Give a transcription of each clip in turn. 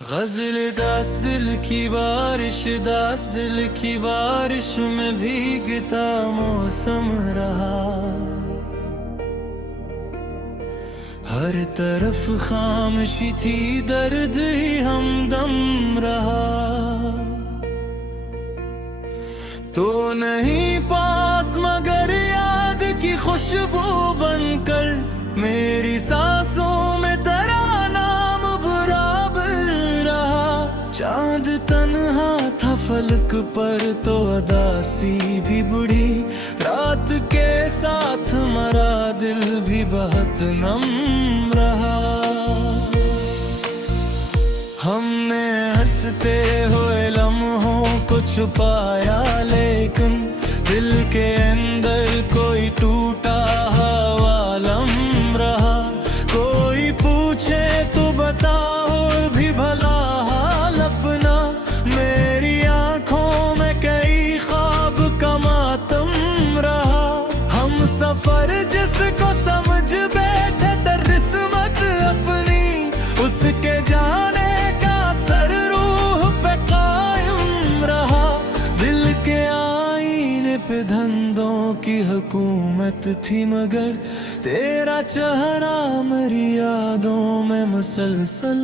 गजल दास दिल की बारिश, दास दिल की बारिश में भीगता मौसम रहा। हर तरफ खामोशी थी, दर्द ही हमदम रहा। तो नहीं पास मगर याद की खुशबू बनकर मेरी सांसों में तेरा नाम बराबर रहा। चांद तन्हा था फलक पर तो अदासी भी बुढ़ी, रात के साथ मरा दिल भी बहुत नम रहा। हमने हंसते हुए लम्हों को छुपाया, लेकिन दिल के अंदर कोई टूटा हवालम रहा। कोई पूछे तो बताओ भी भला हाल अपना, मेरी आंखों में कई ख्वाब का मातम रहा। हम सफर जिसको समझ बैठे किस्मत अपनी, उसके जाने पे धंधों की हुकूमत थी, मगर तेरा चेहरा मेरी यादों में मुसलसल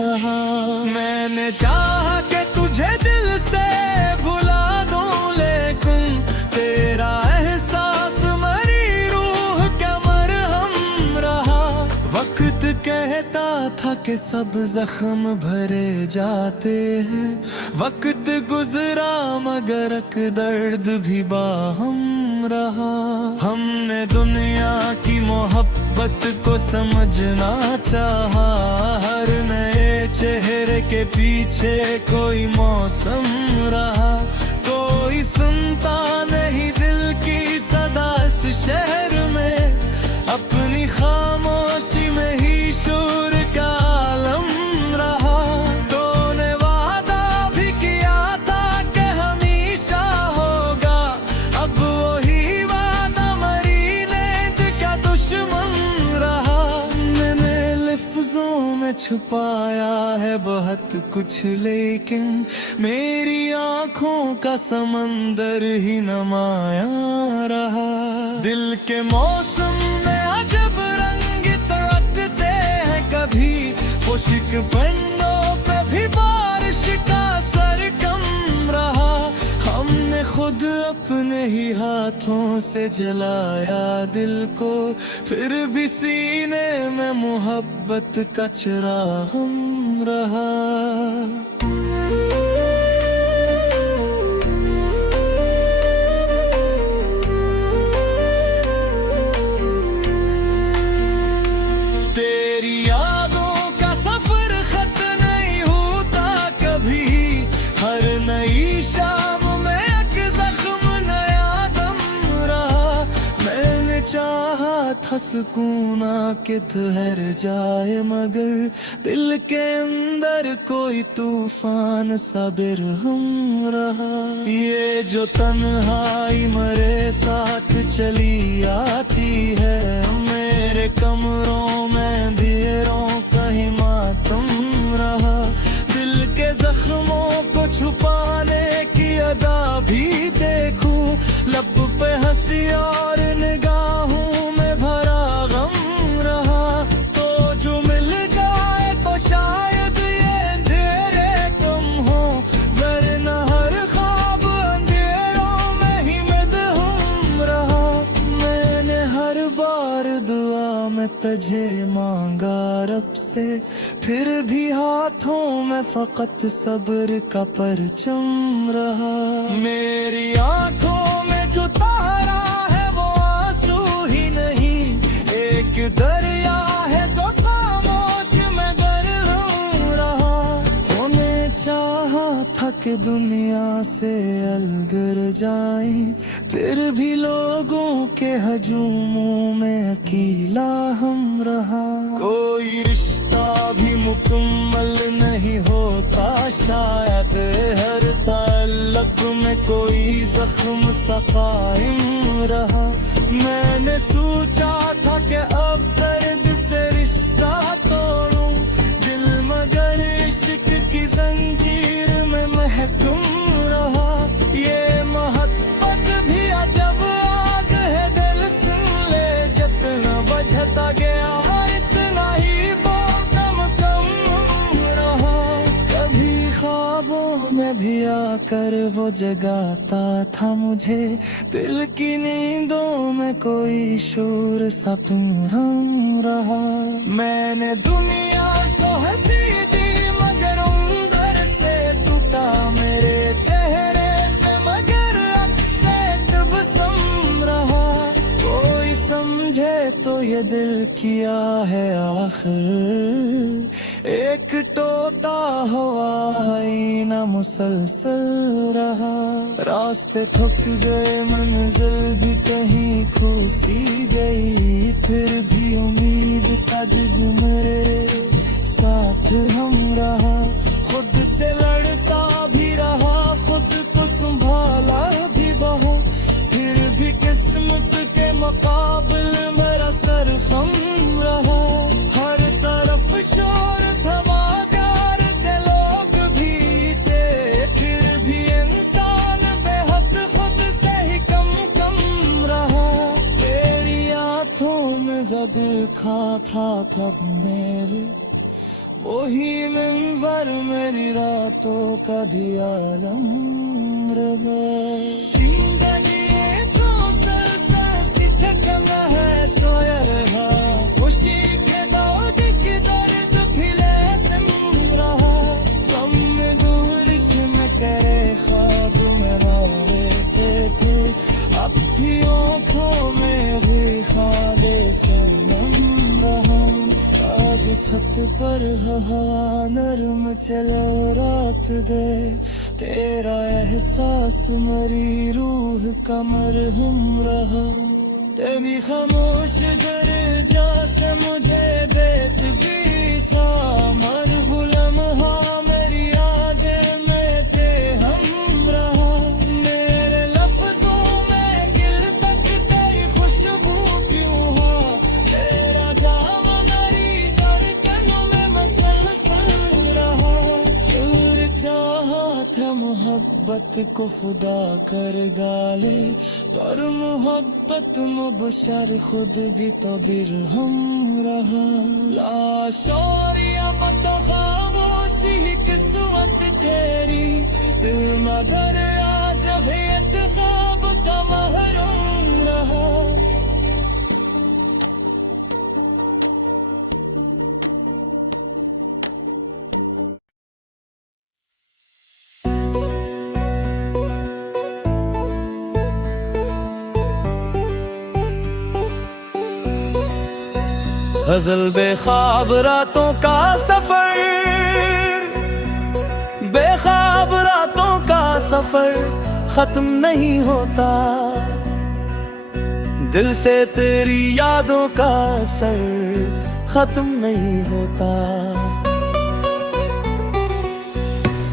रहा। मैंने चाहा कि तुझे दिल से भुला दूं, लेकिन तेरा एहसास मेरी रूह का मरहम रहा। वक्त कहता था कि सब जख्म भरे जाते हैं, वक्त गुजरा मगर एक दर्द भी बाहम रहा। हमने दुनिया की मोहब्बत को समझना चाहा, हर नए चेहरे के पीछे कोई मौसम रहा। कोई सुनता नहीं दिल की सदा इस शहर में, अपनी खामोशी में ही शोर का आलम रहा। तूने वादा भी किया था कि हमेशा होगा, अब वही वादा मरी नींद का दुश्मन रहा। मैंने लफ्जों में छुपाया है बहुत कुछ, लेकिन मेरी आंखों का समंदर ही नमाया रहा। दिल के मौसम में अजब रंग तड़कते हैं, कभी खुशक पन्नों पे भी बारिश का असर कम रहा। हमने खुद अपने ही हाथों से जलाया दिल को, फिर भी सीने में मोहब्बत का चिराग रहा। चाहा था सुकून के ठहर जाए, मगर दिल के अंदर कोई तूफान सा बिरहम रहा। ये जो तन्हाई मेरे साथ चली आती है, मेरे कमरों में अंधेरों का ही मातम रहा। दिल के जख्मों को छुपाने की अदा भी देखूं, लब पे हंसी और निगाहों में भरा गम रहा। तो जो मिल जाए तो शायद ये अंधेरे कम हो, वरना हर ख्वाब अंधेरों में ही मदहूम रहा। मैंने हर बार दुआ में तुझे मांगा रब से, फिर भी हाथों में फकत सब्र का परचम रहा। मेरी आंखों में जो तारा है वो आंसू ही नहीं, एक दरिया है तो खामोश में गरम रहा। उन्हें चाहा था कि दुनिया से अलगर जाए, फिर भी लोगों के हजूमों में अकेला हम रहा। कोई रिश्ता भी मुकम्मल नहीं होता, शायद हर ताल्लुक में कोई जख्म सा कायम रहा। मैंने सोचा था कि अब दर्द से रिश्ता तोड़ूं, दिल मगर इश्क में भी आकर वो जगाता था मुझे। दिल की नींदों में कोई शोर सा तुम रहा। मैंने दुनिया को हंसी दी मगर अंदर से टूटा मेरे चेहरे पे मगर अक्से तबस्सुम रहा। कोई समझे तो ये दिल किया है आखिर, एक टोता हवाई न मुसलसल रहा। रास्ते थक गए मंजिल भी कहीं खो सी गई, फिर भी उम्मीद का जिद मेरे साथ हम रहा। खुद से लड़ता भी रहा, खुद को संभाला भी बहुत, फिर भी किस्मत के मुकाबले मेरा सर खम रहा। हर तरफ शोर था, बाजार थे, लोग भी थे, फिर भी इंसान बेहद खुद से ही कम रहा। तेरी आंखों में जब देखा था तब मेरे, वही मंजर मेरी रातों का दियालम जिंदगी तो सी थकन है सोया रहा। खुशी के दौर की दर्द फिले सिम रहा। गम में दूरिश में करे ख्वाब में रहते थे, अब भी आँखों में भी ख्वाबे सनम रहा। आग छत पर हवा नरम चले रात दे, तेरा एहसास मरी रूह का मरहम रहा। तेरी खामोश दरजा से मुझे बेतगी सा मरहुलम हा मेरी यादें में ते हम रहा। मेरे लफ्जों में गिल तक तेरी खुशबू क्यों हो, तेरा जाम मेरी धड़कनों में मसलसल रहा। दूर चाहत है मोहब्बत को खुदा कर गाले, पर मोहब्बत मुबशर खुद भी तो बिरहम रहा। लाशोरिया मत खामोशी किस्मत तेरी, दिल मगर आज भेद ख्वाब का महरूम रहा। गजल बेख्वाब रातों का सफर, बेख्वाब रातों का सफर खत्म नहीं होता। दिल से तेरी यादों का असर खत्म नहीं होता।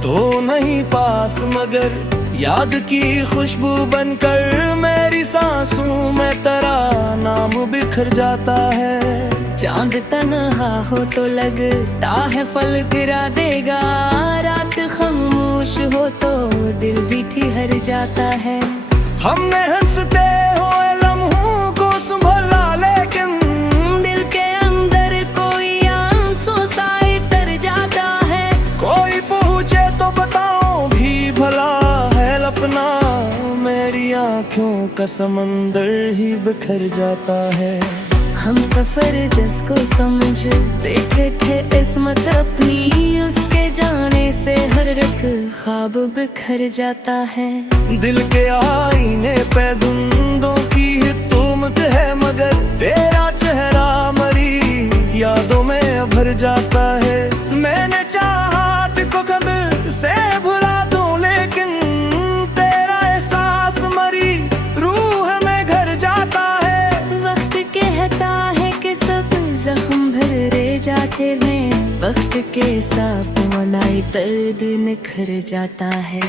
तो नहीं पास मगर याद की खुशबू बनकर मेरी सांसों में तेरा नाम बिखर जाता है। चांद तन्हा हो तो लगता है फल गिरा देगा, रात खामोश हो तो दिल भी ठिहर जाता है। हमने हंसते हुए लम्हों को संभाला, लेकिन दिल के अंदर कोई आंसू सा तर जाता है। कोई पूछे तो बताओ भी भला है अपना, मेरी आँखों का समंदर ही बिखर जाता है। हम सफर जिसको समझ बैठे थे किस्मत अपनी, उसके जाने से हर एक ख्वाब बिखर जाता है। दिल के आईने पे धुंधों की ही तुमत है, मगर तेरा चेहरा मरी यादों में भर जाता है। मैंने चाहा को कब से भुला दूं, लेकिन तेरा एहसास मरी रूह में घर जाता है। वक्त कहता है कि सब जख्म भरे जाते हैं, वक्त के साथ मलाई दर्द निखर जाता है।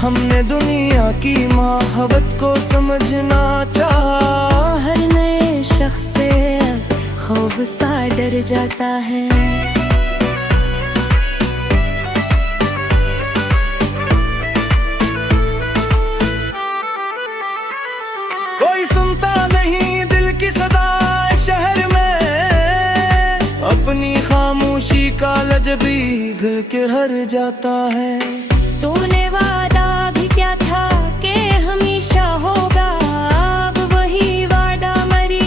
हमने दुनिया की मोहब्बत को समझना चाहा, हर नए शख्स से खौफ सा डर जाता है। कोई सुनता नहीं दिल की सदा शहर में, अपनी खामोशी का लजबी घुल के हर जाता है। तूने वादा भी क्या था कि हमेशा होगा, अब वही वादा मरी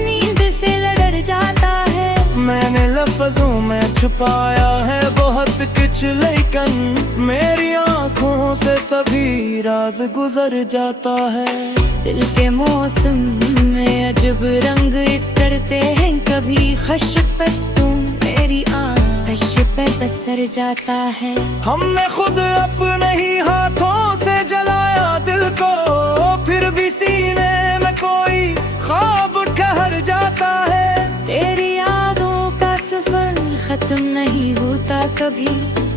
नींद से लड़ जाता है। मैंने लफ्जों में छुपाया है बहुत कुछ, लेकिन मेरी आंखों से सभी राज गुजर जाता है। दिल के मौसम में अजब रंग इतरते हैं, कभी खश पे तू मेरी आश पे बसर जाता है। हमने खुद अपने ही हाथों से जलाया दिल को, फिर भी सीने में कोई ख्वाब ठहर जाता है। तेरी यादों का सफर खत्म नहीं होता कभी,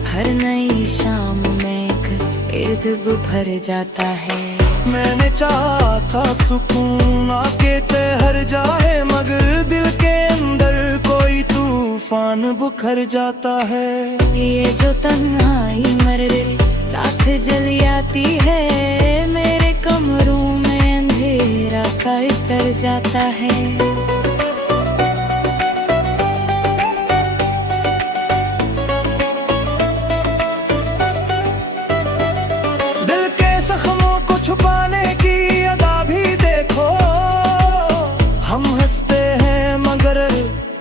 हर नई शाम में एक ईद भर जाता है। मैंने चाहा था सुकून आके ठहर जाए, मगर दिल के अंदर कोई तूफान बुखर जाता है। ये जो तन्हाई मरे साथ जली आती है, मेरे कमरों में अंधेरा सा उतर जाता है। छुपाने की अदा भी देखो, हम हंसते हैं मगर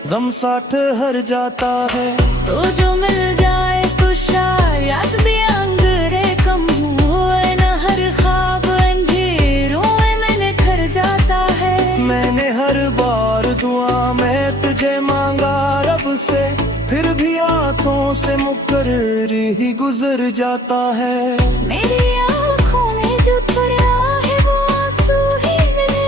गम साथ हर जाता है। तो जो मिल जाए तो शायद भी अंगरे कम हुए न, हर ख्वाब अंधेरों में निखर जाता है। मैंने हर बार दुआ में तुझे मांगा रब से, फिर भी हाथों से मुकर्र ही गुजर जाता है। मेरी आँखों में जो भरा है वो आंसू ही मिले,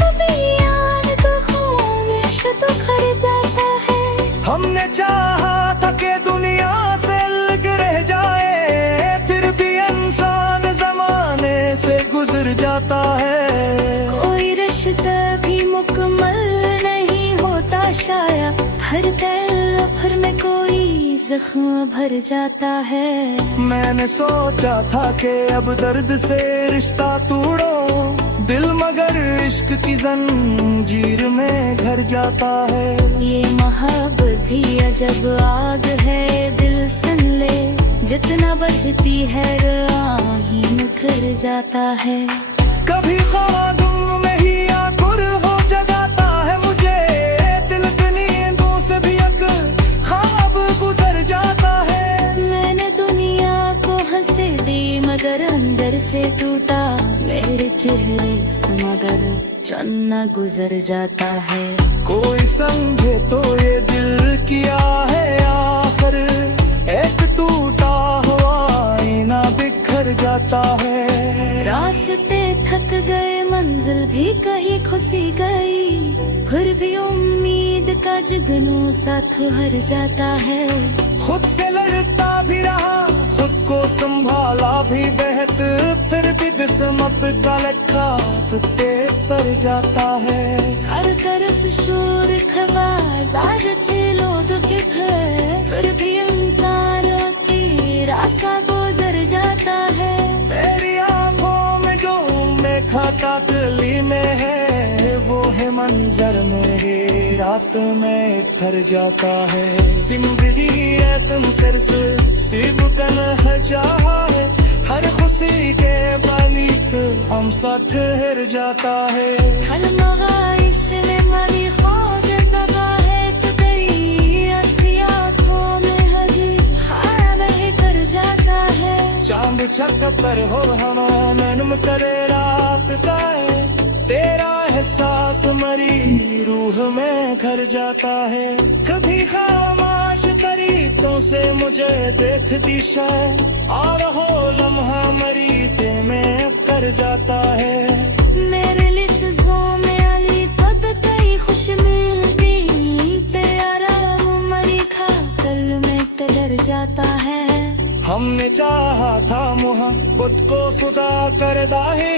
कभी याद तो खामोश तो कर जाता है। हमने चाहा था कि दुनिया से अलग रह जाए, फिर भी इंसान जमाने से गुजर जाता है। कोई रिश्ता भी मुकम्मल नहीं होता शायद, हर लफ्ज़ में कोई जख्म भर जाता है। मैंने सोचा था कि अब दर्द से रिश्ता तोड़ो दिल, मगर इश्क की जंजीर में घर जाता है। ये मोहब्बत भी अजब आग है, दिल सुन ले जितना बजती है राही मुकर जाता है। कभी ख्वाबों में ही आकुर हो जगाता है मुझे, दिल की नींदों से भी एक ख्वाब गुजर जाता है। मैंने दुनिया को हंसे दी मगर अंदर से टूटा, मेरे चेहरे से मगर चन्ना गुजर जाता है। कोई समझे तो ये दिल किया है आखिर, एक टूटा हुआ आईना बिखर जाता है। रास्ते थक गए मंजिल भी कहीं खुसी गई, फिर भी उम्मीद का जुगनू साथ हर जाता है। खुद से लड़ता भी रहा, खुद को संभाला भी बेहद, फिर भी किस्मत का लखा टूटे पर जाता है। हर तरफ शोर खवाज आज चलो दुखी है, फिर भी इंसान की रास्ता गुजर जाता है। तेरी आंखों में जो देखा गली में है, वो है मंजर मेरे रात में ठहर जाता है। सिमरी है तुम सिर से सिर्फ कन है, हर खुशी के बाली हम साथ ठहर जाता है। हर मगाइश में मरी ख्वाब दबा है, तो तेरी आँखों में हजी ख्वाब ही कर जाता है। चांद छत पर हो हम नैनम करे रात का है, तेरा एहसास मरी रूह में घर जाता है। कभी खामोश तरीकों से मुझे देख दिशा, और हो लम्हा मरी ते में कर जाता है। मेरे लफ्ज़ों में अली तब कई खुश मिलती, तेरा राम मरी खा कल में डर जाता है। हमने चाहा था मोहब्बत को खुदा कर दाहे,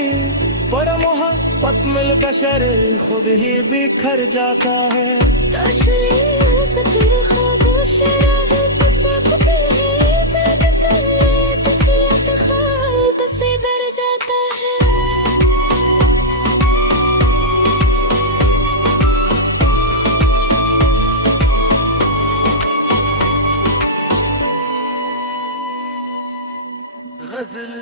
पर मोहब्बत मिल बशर खुद ही बिखर जाता है। तशरीफ तेरे खामोश राहत सब तेरे दर्द तले जिफियत खाब से डर जाता है। गजल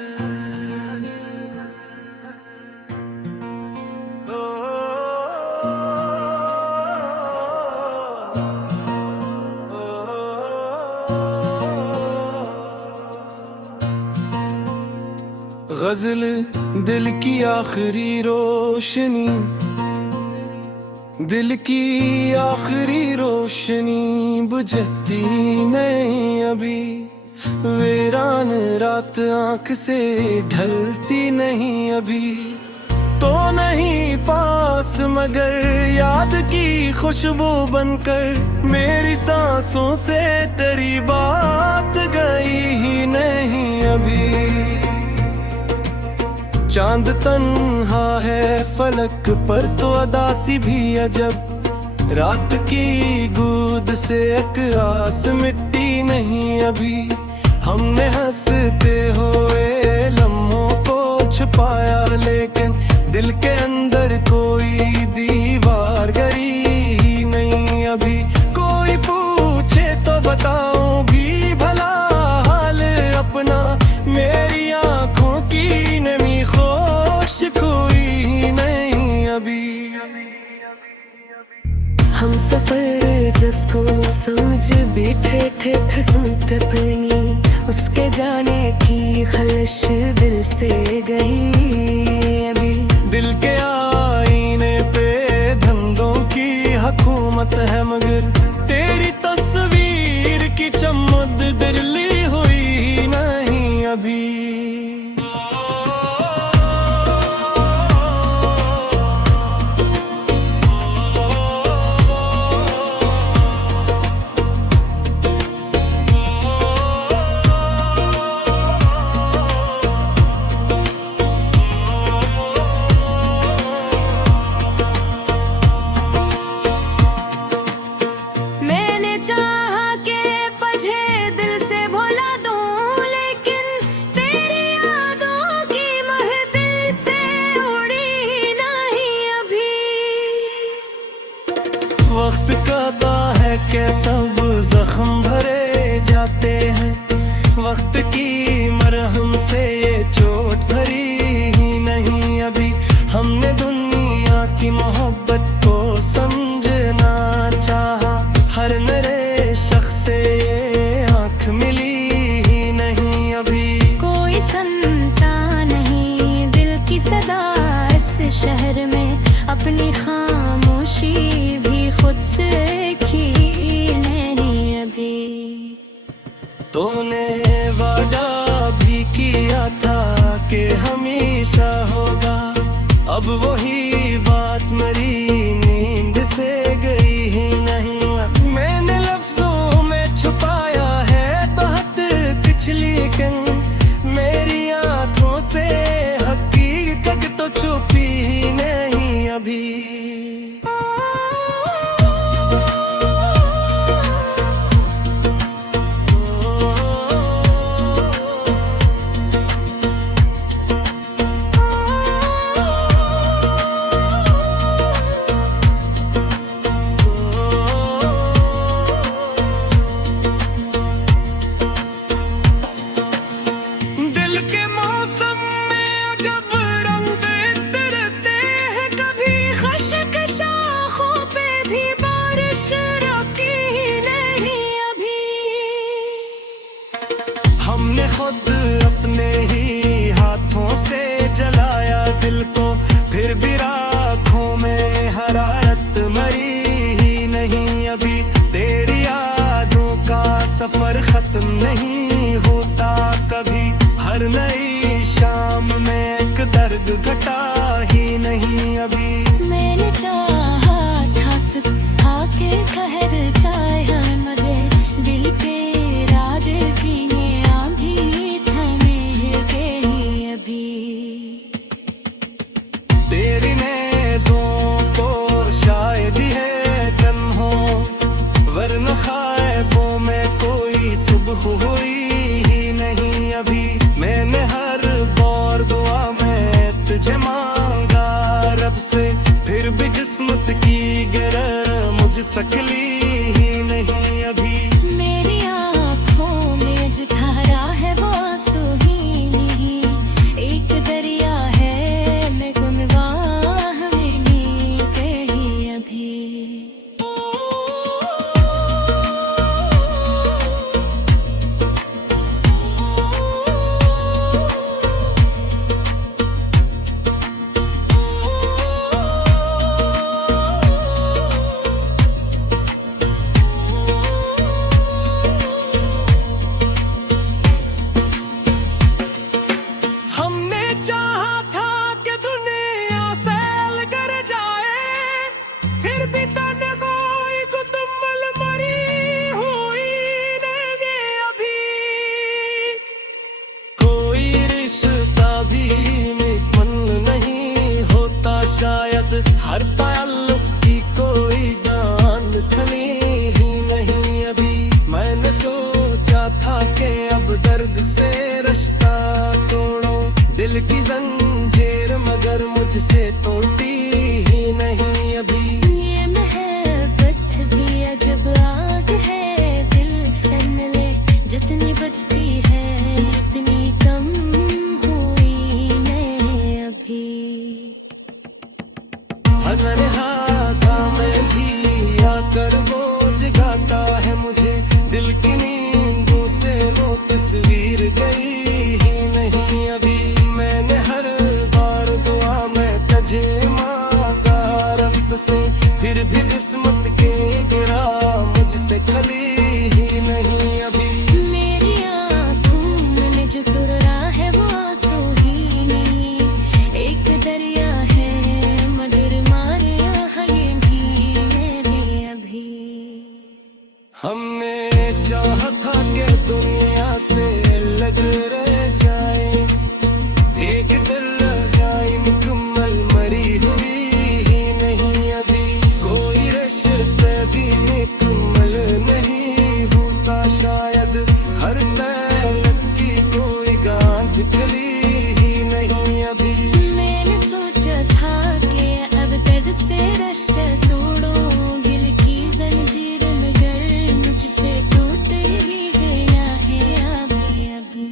गजल दिल की आखिरी रोशनी, दिल की आखिरी रोशनी बुझती नहीं अभी। वीरान रात आंख से ढलती नहीं अभी। तो नहीं पास मगर याद की खुशबू बनकर मेरी सांसों से तेरी बात गई ही नहीं अभी। चांद तन्हा है फलक पर तो अदासी भी अजब। रात की गूद से एक आस मिट्टी नहीं अभी। हमने हंसते हुए लम्हों को छुपाया लेकिन दिल के अंदर कोई दीवार गई ही नहीं अभी। कोई पूछे तो बताऊंगी भला हाल अपना, मेरी आंखों की नमी होश कोई नहीं अभी। हम सफर जिसको समझ बैठे थे ठसमत अपनी, उसके जाने की खलश दिल से गई अभी। दिल के आईने पे धंधों की हुकूमत है मगर तेरी तस्वीर की चमक दिल्ली हुई नहीं अभी। वक्त कहता है कि सब जख्म भरे जाते हैं। वक्त की मरहम से ये चोट भरी ही नहीं अभी। हमने दुनिया की मोहब्बत को समझना चाहा, हर नए शख्स से ये आँख मिली ही नहीं अभी। कोई सुनता नहीं दिल की सदा इस शहर में, अपनी खामोशी भी खुद से खींचने नहीं अभी। तूने वादा भी किया था कि हमेशा होगा, अब वही बात मेरी नींद से गई ही नहीं। मैंने लफ्जों में छुपाया है बहुत कुछ लेकिन मेरी आंखों से हकीकत तो छुपी ही नहीं अभी। हमने खुद अपने ही हाथों से जलाया दिल को, फिर भी राखों में हरारत मरी ही नहीं अभी। तेरी यादों का सफर खत्म नहीं होता कभी, हर नई शाम में एक दर्द घटा ही नहीं अभी। मैंने चाहा था सिर्फ आके ठहर जाए मरे दिल पे रात की तेरी नेदों को शायद है कम हो, वरना ख्वाबों में कोई सुबह हुई ही नहीं अभी। मैंने हर बार दुआ में तुझे मांगा रब से, फिर भी किस्मत की गिरह मुझ सकली ही नहीं अभी। मेरी आँखों में जो धारा है वो आंसू ही नहीं हर ताल्लुक की कोई गान थमी ही नहीं अभी। मैंने सोचा था कि अब दर्द से रिश्ता तोड़ो, दिल की जंजीर मगर मुझसे तोड़ती ही नहीं अभी। ये मोहब्बत भी अजब आग है, दिल सन ले जितनी बजती है इतनी कम हुई मैं अभी। मैंने हाथा में भी आकर वो जगाता है मुझे, दिल की नींदों से वो तस्वीर गई ही नहीं अभी। मैंने हर बार दुआ में तुझे मांगा रब से, फिर भी किस्मत के गिरा मुझसे खली ही नहीं अभी। मेरी आँखों में जो तुर रहा है वो आंसू ही नहीं, एक दरिया है मगर मारे यहाँ ये भी मेरे अभी। हमने चाहा था कि दुनिया से लग रह जाए, एक दिल लगाई मुकम्मल मरी हुई ही नहीं अभी। कोई रिश्ता भी मुकम्मल नहीं होता शायद, हर ताल्लुक की कोई गांठ खली ही नहीं अभी। मैंने सोचा था कि अब दर्द से रिश्ता तोड़ो, दिल की जंजीर मगर मुझसे टूट ही गया है अभी अभी।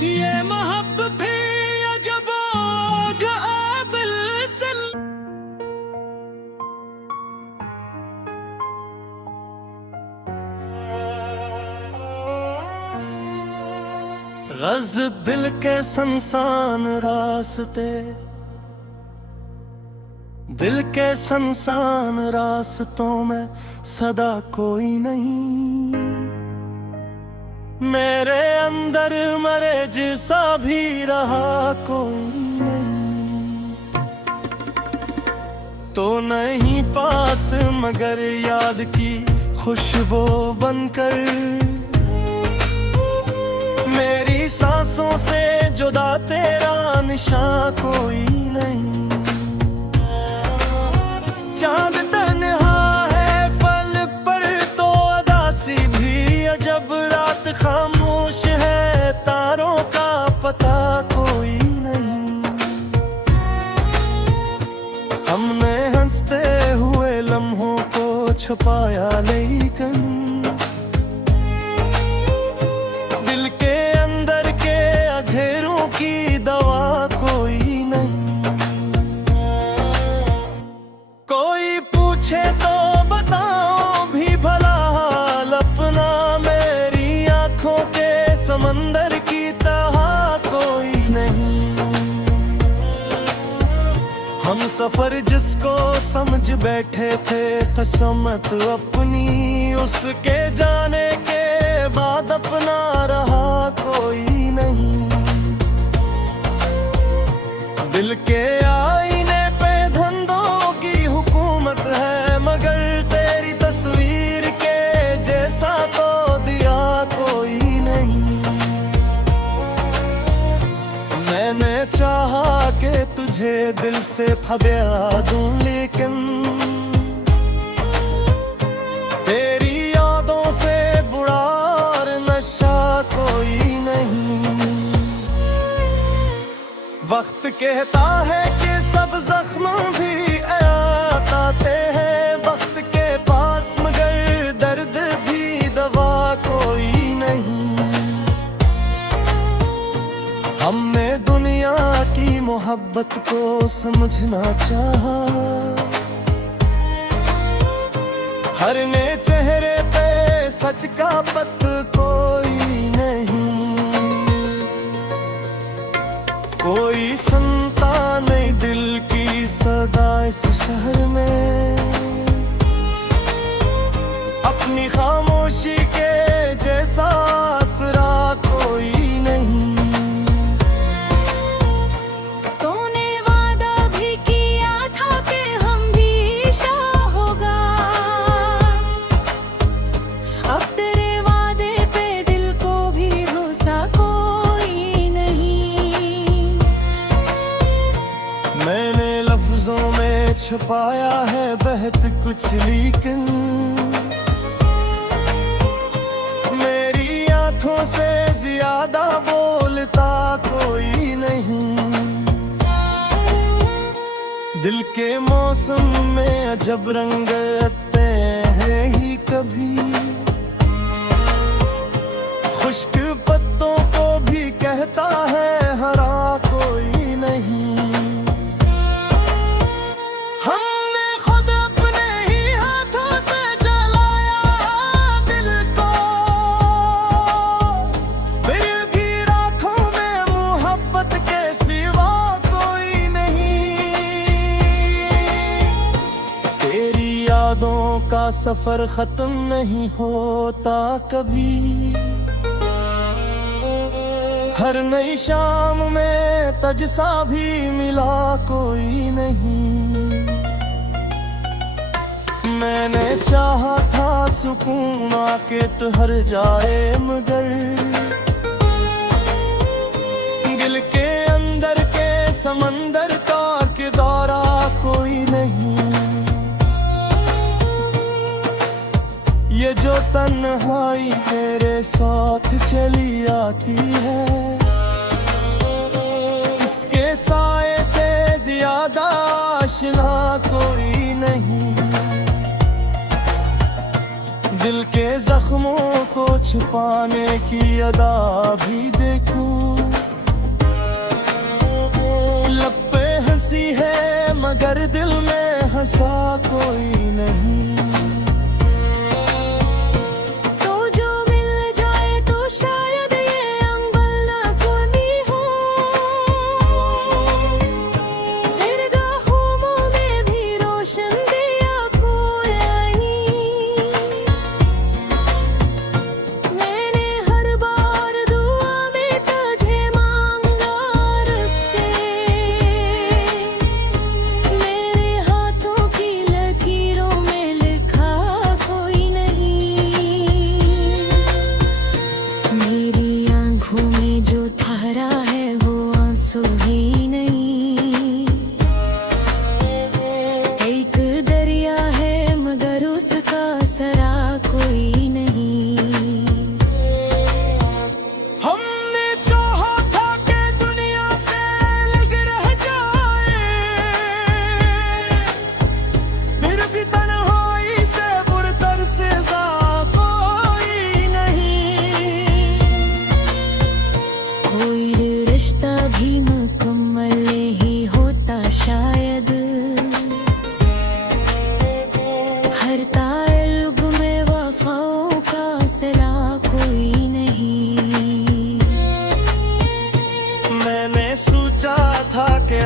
ये मोहब्बत भी अजब आग आबिल सल। गज दिल के संसान रास्ते, दिल के संसान रास्तों में सदा कोई नहीं। मेरे अंदर मरे जिसा भी रहा कोई नहीं। तो नहीं पास मगर याद की खुशबू बनकर, मेरी सांसों से जुदा तेरा निशान कोई नहीं। चांद तन्हा है फलक पर तो अदासी भी अजब, रात खामोश है तारों का पता कोई नहीं। हमने हंसते हुए लम्हों को छुपाया लेकिन दिल के अंदर के अधेरों की दवा कोई नहीं। कोई पूछे तो बताओ भी भला हाल अपना, मेरी आंखों के समंदर की तरह कोई नहीं। हम सफर जिसको समझ बैठे थे कसमत अपनी, उसके जाने के बाद अपना रहा कोई नहीं। दिल के आईने पे धंधों की हुकूमत है मगर तेरी तस्वीर के जैसा तो दिया कोई नहीं। मैंने चाहा कि तुझे दिल से फबया दूं लेकिन तेरी यादों से बुरा और नशा कोई नहीं। वक्त कहता है कि सब जख्म भी आते हैं वक्त के पास मगर दर्द भी दवा कोई नहीं। हमने दुनिया की मोहब्बत को समझना चाहा, हर ने चेहरे पे सच का पत कोई नहीं। कोई सुनता नहीं दिल की सदा इस शहर में, अपनी खामोशी के जैसे छुपाया है बहुत कुछ, लेकिन मेरी आंखों से ज्यादा बोलता कोई नहीं। दिल के मौसम में अजब रंग आते हैं ही कभी, खुश्क पत्तों को भी कहता है हरा कोई नहीं। हमने खुद अपने ही हाथों से जलाया दिल को, फिर भी राखों में मोहब्बत के सिवा कोई नहीं। तेरी यादों का सफर खत्म नहीं होता कभी, हर नई शाम में तजसा भी मिला कोई नहीं। मैंने चाहा था सुकून आके तो हर जाए, मगर दिल के अंदर के समंदर का किनारा कोई नहीं। ये जो तन्हाई मेरे साथ चली आती है, इसके साए से ज्यादा आशना कोई नहीं। दिल के जख्मों को छुपाने की अदा भी देखूं, लब पे हंसी है मगर दिल में हंसा कोई नहीं।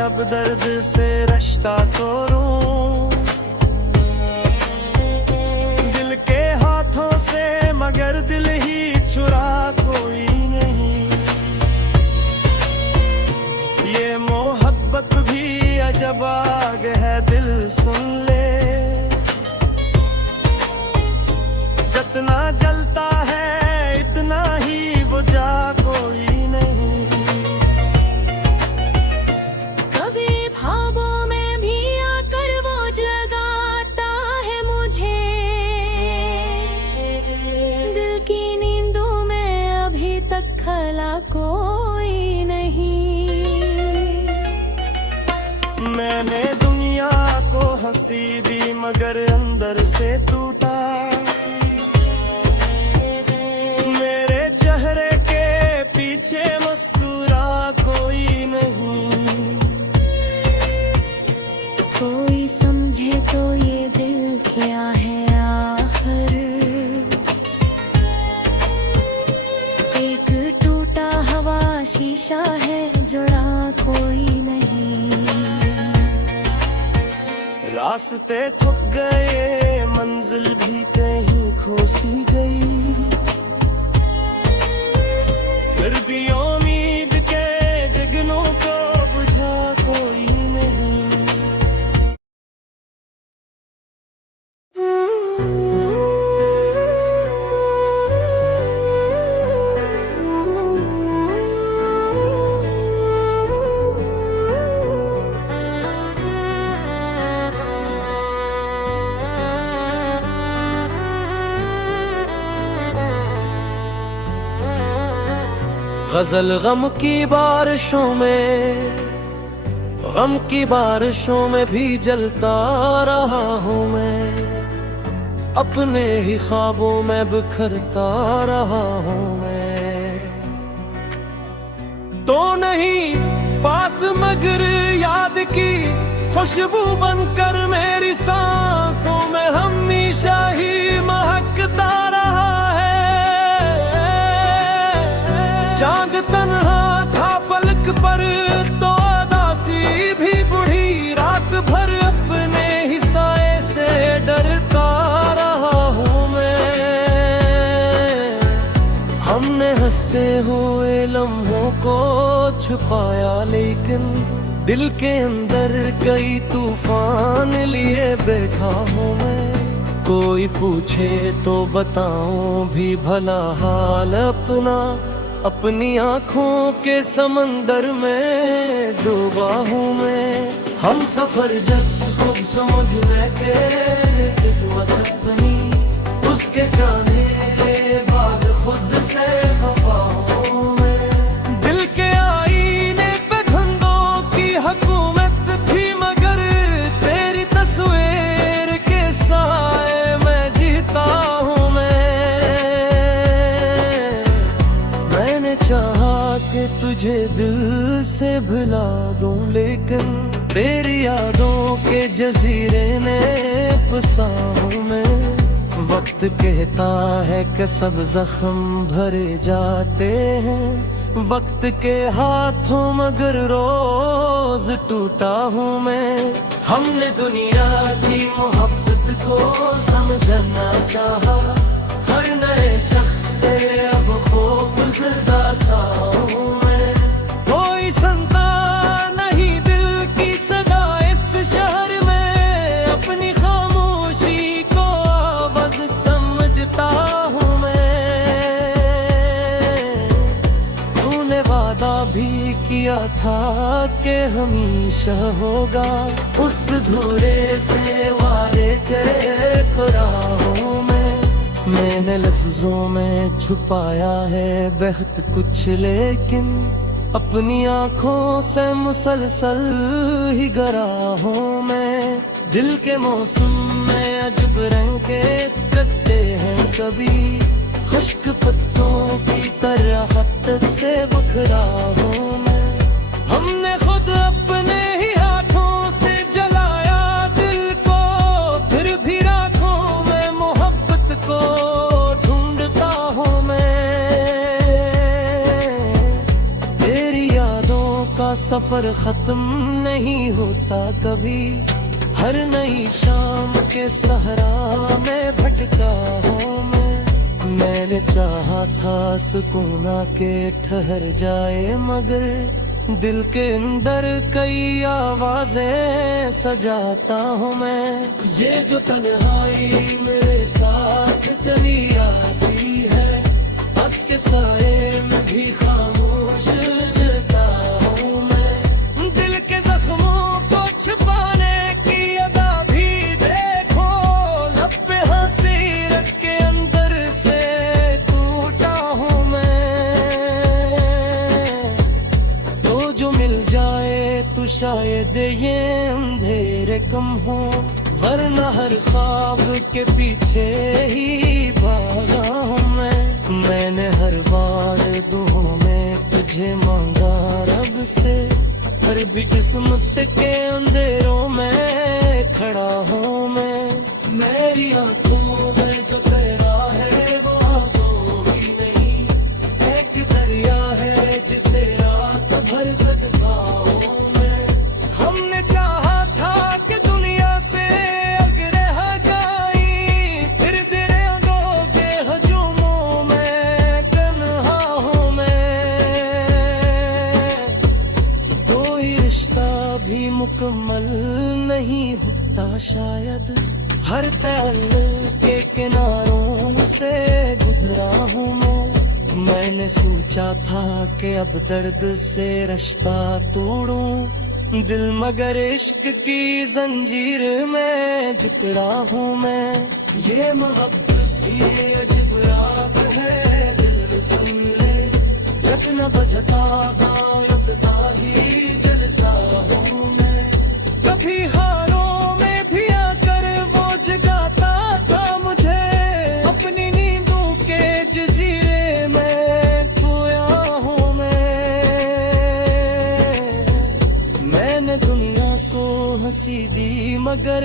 अब दर्द से रिश्ता तोड़ूं दिल के हाथों से, मगर दिल ही छुरा कोई नहीं। ये मोहब्बत भी अजब आग है, दिल सुन ले, जितना जलता है इतना ही बुझा कोई नहीं। खला कोई नहीं। मैंने दुनिया को हंसी दी मगर अंदर से टूटा, मेरे चेहरे के पीछे मुस्कुरा कोई नहीं। कोई समझे तो ये दिल क्या है आखिर, शीशा है जुड़ा कोई नहीं। रास्ते थक गए मंजिल भी कहीं खो सी गई, फिर भी उम्मीद के जगनों को बुझा कोई नहीं। गजल गम की बारिशों में, गम की बारिशों में भी जलता रहा हूँ मैं, अपने ही ख्वाबों में बिखरता रहा हूँ मैं। तो नहीं पास मगर याद की खुशबू बनकर मेरी सांसों में हमेशा ही महकता रहा है। चांद तन्हा था फलक पर तो उदासी भी बुढ़ी, रात भर अपने ही साए से डरता रहा हूँ मैं। हमने हंसते हुए लम्हों को छुपाया, लेकिन दिल के अंदर कई तूफान लिए बैठा हूँ मैं। कोई पूछे तो बताऊं भी भला हाल अपना, अपनी आँखों के समंदर में डूबा हूँ मैं। हम सफर जस खुद समझने के किस्मत अपनी, उसके जाने के बाद खुद से खफा हूँ मैं। दिल के आईने पे धंधों की हुकूमत थी, मगर तेरी तस्वीर के साए में जीता हूँ मैं। मैंने चाहा कि तुझे दिल से भुला दूं, लेकिन तेरी यादों के जजीरे ने फंसा हूँ मैं। वक्त कहता है कि सब जख्म भरे जाते हैं वक्त के हाथों, मगर रोज टूटा हूँ मैं। हमने दुनिया की मोहब्बत को समझना चाहा, हर नए शख्स से अब खौफ ज़दा सा हूँ मैं। कोई सुनता नहीं दिल की सदा इस शहर में, अपनी खामोशी को आवाज़ समझता हूँ मैं। तूने वादा भी किया था कि हमेशा होगा, उस धूरे से वादे तेरे खुदा हूँ मैं। मैंने लफ्जों में छुपाया है बहुत कुछ, लेकिन अपनी आँखों से मुसलसल ही गरा हूँ मैं। दिल के मौसम में अजब रंग के करते हैं कभी, खुश्क पत्तों की तरह खत से बखरा हूँ मैं। हमने खुद अपने ही हाथों से जलाया दिल को, फिर भी रातों में मोहब्बत को ढूंढता हूँ मैं। तेरी यादों का सफर खत्म नहीं होता कभी, हर नई शाम के सहरा में भटका हूँ मैं। मैंने चाहा था सुकून के ठहर जाए, मगर दिल के अंदर कई आवाजें सजाता हूँ मैं। ये जो तन्हाई मेरे साथ चली आती है, बस के साए में भी खामोश जलता हूँ मैं। दिल के जख्मों को छुपाने की अदा भी देखो, लब पे हंसी रख के अंदर से टूटा हूँ मैं। तो जो मिल जाए तो शायद ये अंधेरे कम हो, वरना हर ख्वाब के पीछे ही भागा हूँ मैं। मैंने हर बार दुआओं में तुझे मांगा रब से, हर भी किस्मत के अंधेरों में खड़ा हूँ मैं। मेरी आंखों में जो तेरा है वो आंसू ही नहीं, एक दरिया है जिसे रात भर सकता हूँ मैं। हमने चाहा था कि दुनिया से अगर रह जाई, फिर दरियाओं के हजूमों में तन्हा हूँ मैं। कोई रिश्ता भी मुकम्मल नहीं होता शायद, हर ताल्लुक के किनारों से गुजरा हूँ मैं। मैंने सोचा था कि अब दर्द से रिश्ता तोड़ूं दिल, मगर इश्क की जंजीर में जकड़ा हूँ मैं। ये मोहब्बत की अजब रात है, दिल सुन ले, जब आग न बजता गायबता ही जलता हूँ मैं। कभी हारों में भी आकर वो जगाता था मुझे, अपनी नींदों के जजीरे में खोया हूँ मैंने दुनिया को हंसी दी मगर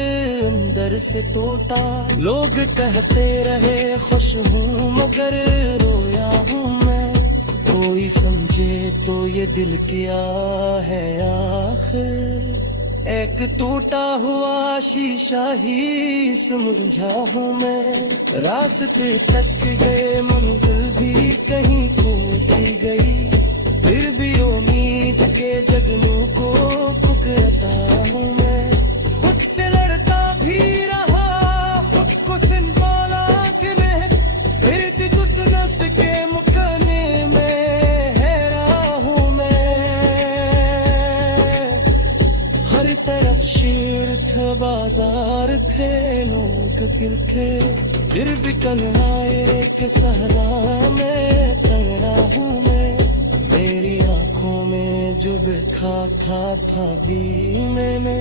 अंदर से टूटा। लोग कहते रहे खुश हूँ मगर रोया हूँ मैं। कोई समझे तो ये दिल क्या है आखिर, एक टूटा हुआ शीशा ही समझा हूँ मैं। रास्ते तक गए मंजिल भी कहीं खो सी गई, फिर भी उम्मीद के जगनू को पुकारता हूँ मैं। खुद से लड़ता भी रहा, खुद को संभाला कि मैं फिर भी कुसरत के मुकने में हैरान हूँ मैं। हर तरफ शेर था बाजार थे लोग गिरखे, फिर भी तन्हाई के सहरा में तंगरा हूँ मैं। मेरी आंखों में जो देखा था भी मैंने,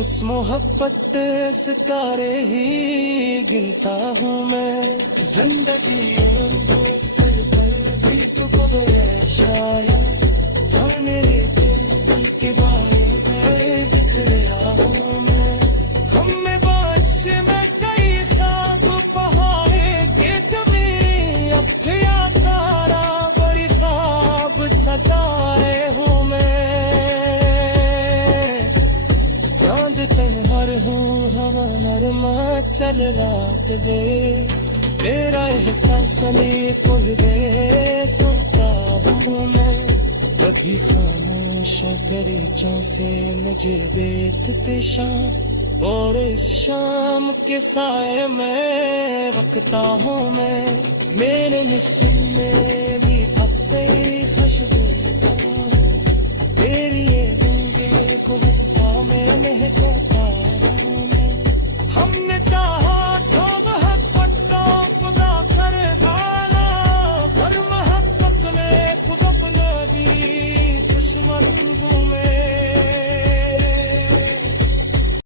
उस मोहब्बत सितारे ही गिनता हूँ मैं। जिंदगी शायद मेरे दिल के बारे में बिखरा हूँ मैं। हमें बारिश में कई खाब बहाए के तुम्हें अपना तारा बड़ी खाब सजाए हूँ मैं। चांद तैयार हूँ हवा नरमा चल रात दे, मेरा एहसास नहीं खुल दे सोता हूँ मैं। कभी खामोश दरीचों से मुझे देखते शाम, और इस शाम के साए में रखता हूँ मैं। मेरे मित्र में भी अपने खुशबू तेरी ये गूंगे को हिस्सा में महकता